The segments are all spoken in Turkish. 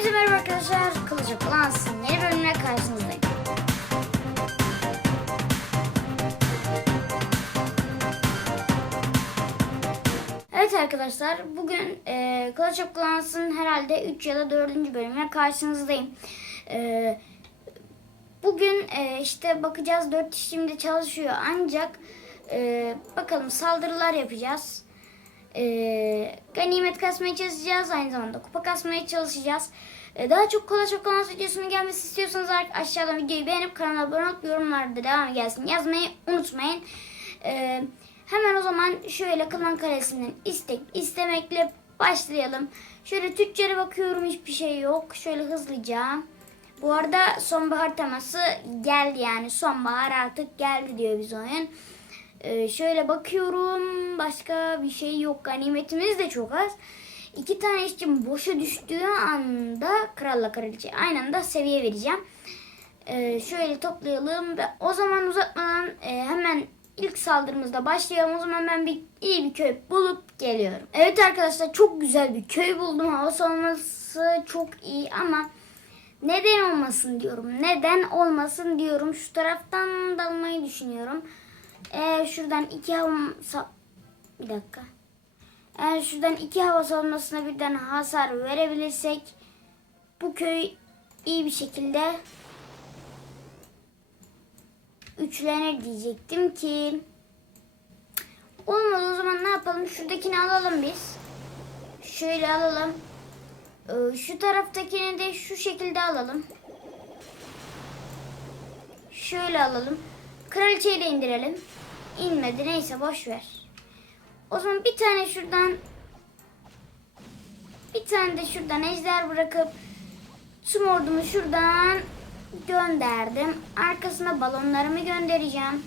Hepinize merhaba arkadaşlar. Kılıcı Plans'ın yeni bölümüne karşınızdayım. Evet arkadaşlar bugün e, Clash of herhalde 3 ya da 4. bölümüne karşınızdayım. E, bugün e, işte bakacağız 4 şimdi çalışıyor ancak e, bakalım saldırılar yapacağız. E, ganimet kasmaya çalışacağız aynı zamanda kupa kasmaya çalışacağız. E, daha çok Clash of Clans videosunun gelmesi istiyorsanız aşağıdan videoyu beğenip kanala abone olup yorumlarda devam gelsin yazmayı unutmayın. E, hemen o zaman şöyle klan kalesinden istek istemekle başlayalım. Şöyle tüccara bakıyorum hiçbir şey yok. Şöyle hızlıca. Bu arada sonbahar teması geldi yani sonbahar artık geldi diyor biz oyun. Ee, şöyle bakıyorum başka bir şey yok ganimetimiz de çok az. İki tane işçim boşa düştüğü anda kralla kraliçe aynı anda seviye vereceğim. Ee, şöyle toplayalım ve o zaman uzatmadan e, hemen ilk saldırımızda başlayalım. O zaman ben bir iyi bir köy bulup geliyorum. Evet arkadaşlar çok güzel bir köy buldum. Hava savunması çok iyi ama neden olmasın diyorum. Neden olmasın diyorum. Şu taraftan dalmayı düşünüyorum. Eğer şuradan iki hava... Bir dakika. Eğer şuradan iki hava savunmasına birden hasar verebilirsek bu köy iyi bir şekilde üçlenir diyecektim ki olmadı o zaman ne yapalım? Şuradakini alalım biz. Şöyle alalım. Ee, şu taraftakini de şu şekilde alalım. Şöyle alalım. Kraliçeyi de indirelim inmedi neyse boş ver o zaman bir tane şuradan bir tane de şuradan ejder bırakıp tüm ordumu şuradan gönderdim. Arkasına balonlarımı göndereceğim.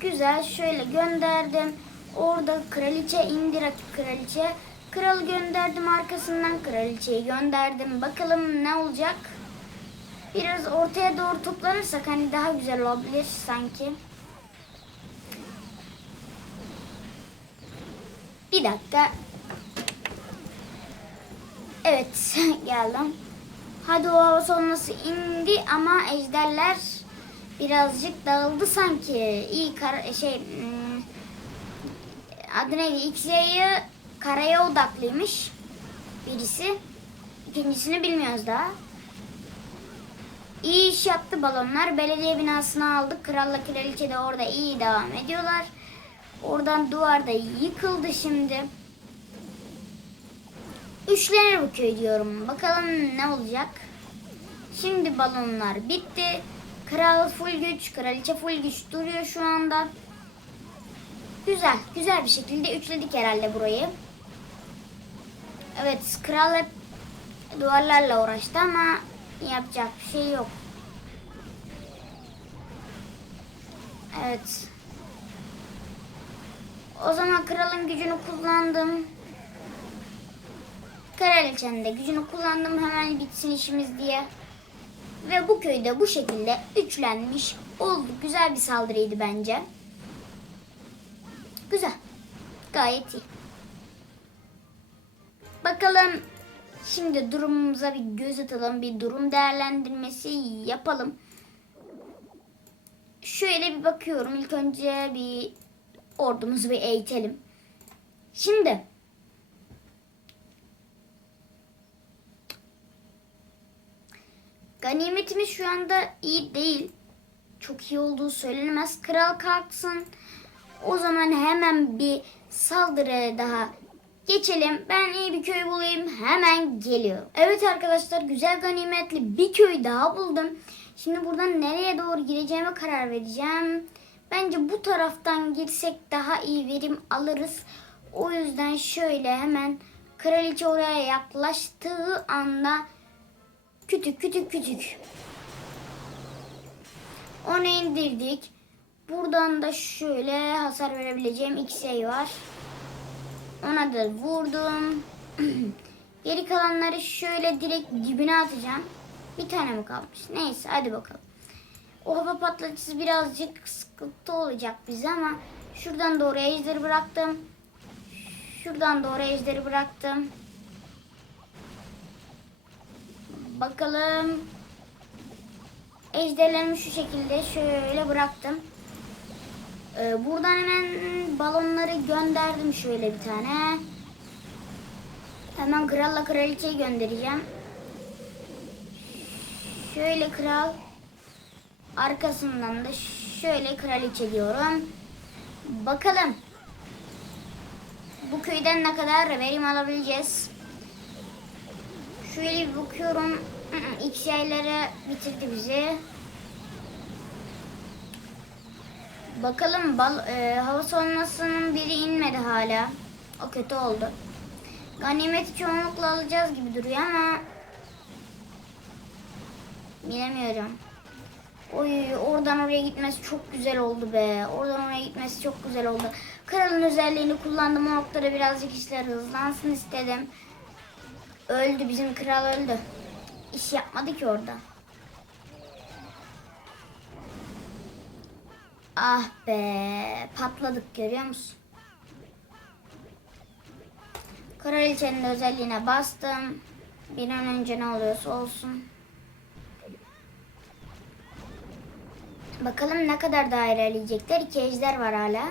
Güzel şöyle gönderdim. Orada kraliçe indi rakip kraliçe. Kralı gönderdim arkasından kraliçeyi gönderdim. Bakalım ne olacak. Biraz ortaya doğru toplanırsak hani daha güzel olabilir sanki. Bir dakika. Evet geldim. Hadi o hava savunması indi ama ejderler birazcık dağıldı sanki. İyi kar şey hmm, adı neydi? X-Ray'ı karaya odaklıymış birisi. İkincisini bilmiyoruz daha. İyi iş yaptı balonlar. Belediye binasını aldık. Kralla kraliçe de orada iyi devam ediyorlar. Oradan duvar da yıkıldı şimdi. Üçlenir bu köy diyorum. Bakalım ne olacak. Şimdi balonlar bitti. Kral full güç, kraliçe full güç duruyor şu anda. Güzel, güzel bir şekilde üçledik herhalde burayı. Evet, kral hep duvarlarla uğraştı ama yapacak bir şey yok. Evet. O zaman kralın gücünü kullandım. Kraliçenin de gücünü kullandım hemen bitsin işimiz diye. Ve bu köyde bu şekilde üçlenmiş oldu. Güzel bir saldırıydı bence. Güzel. Gayet iyi. Bakalım şimdi durumumuza bir göz atalım. Bir durum değerlendirmesi yapalım. Şöyle bir bakıyorum. İlk önce bir ordumuzu bir eğitelim. Şimdi Ganimetimiz şu anda iyi değil. Çok iyi olduğu söylenemez. Kral kalksın. O zaman hemen bir saldırı daha geçelim. Ben iyi bir köy bulayım. Hemen geliyorum. Evet arkadaşlar güzel ganimetli bir köy daha buldum. Şimdi buradan nereye doğru gireceğime karar vereceğim. Bence bu taraftan girsek daha iyi verim alırız. O yüzden şöyle hemen kraliçe oraya yaklaştığı anda Küçük küçük küçük. Onu indirdik. Buradan da şöyle hasar verebileceğim iki şey var. Ona da vurdum. Geri kalanları şöyle direkt dibine atacağım. Bir tane mi kalmış? Neyse hadi bakalım. O hava patlatıcısı birazcık sıkıntı olacak bize ama şuradan doğru ejderi bıraktım. Şuradan doğru ejderi bıraktım. Bakalım. Ejderlerimi şu şekilde şöyle bıraktım. Ee, buradan hemen balonları gönderdim şöyle bir tane. Hemen kralla kraliçeyi göndereceğim. Şöyle kral. Arkasından da şöyle kraliçe diyorum. Bakalım. Bu köyden ne kadar verim alabileceğiz? Şöyle bir bakıyorum. X yayları bitirdi bizi. Bakalım bal, e, hava savunmasının biri inmedi hala. O kötü oldu. Ganimeti çoğunlukla alacağız gibi duruyor ama bilemiyorum. Oy oradan oraya gitmesi çok güzel oldu be. Oradan oraya gitmesi çok güzel oldu. Kralın özelliğini kullandım. O noktada birazcık işler hızlansın istedim. Öldü bizim kral öldü. İş yapmadı ki orada. Ah be patladık görüyor musun? Kraliçenin özelliğine bastım. Bir an önce ne oluyorsa olsun. Bakalım ne kadar daha ilerleyecekler. İki ejder var hala.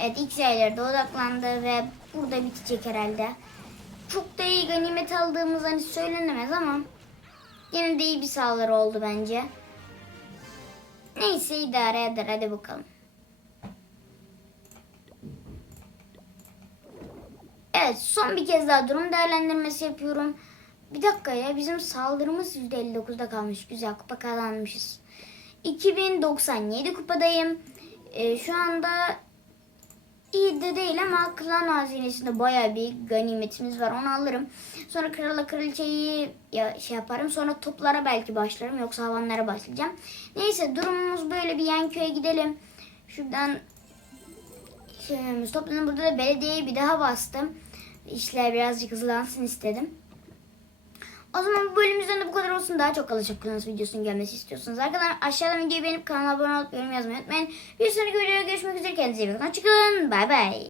Evet ilk sayılarda odaklandı ve burada bitecek herhalde. Çok da iyi ganimet aldığımız hani söylenemez ama yine de iyi bir saldırı oldu bence. Neyse idare eder hadi bakalım. Evet son bir kez daha durum değerlendirmesi yapıyorum. Bir dakika ya bizim saldırımız %59'da kalmış. Güzel kupa kazanmışız. 2097 kupadayım. Ee, şu anda iyi de değil ama klan hazinesinde baya bir ganimetimiz var. Onu alırım. Sonra krala kraliçeyi ya, şey yaparım. Sonra toplara belki başlarım. Yoksa havanlara başlayacağım. Neyse durumumuz böyle bir yan köye gidelim. Şuradan şeylerimizi toplanın. Burada da belediyeye bir daha bastım. İşler birazcık hızlansın istedim. O zaman bu bölümümüzden de bu kadar olsun. Daha çok alışık kullanısı videosunun gelmesi istiyorsanız arkadaşlar aşağıdan videoyu beğenip kanala abone olup yorum yazmayı unutmayın. Bir sonraki videoda görüşmek üzere. Kendinize iyi bakın. Hoşçakalın. Bay bay.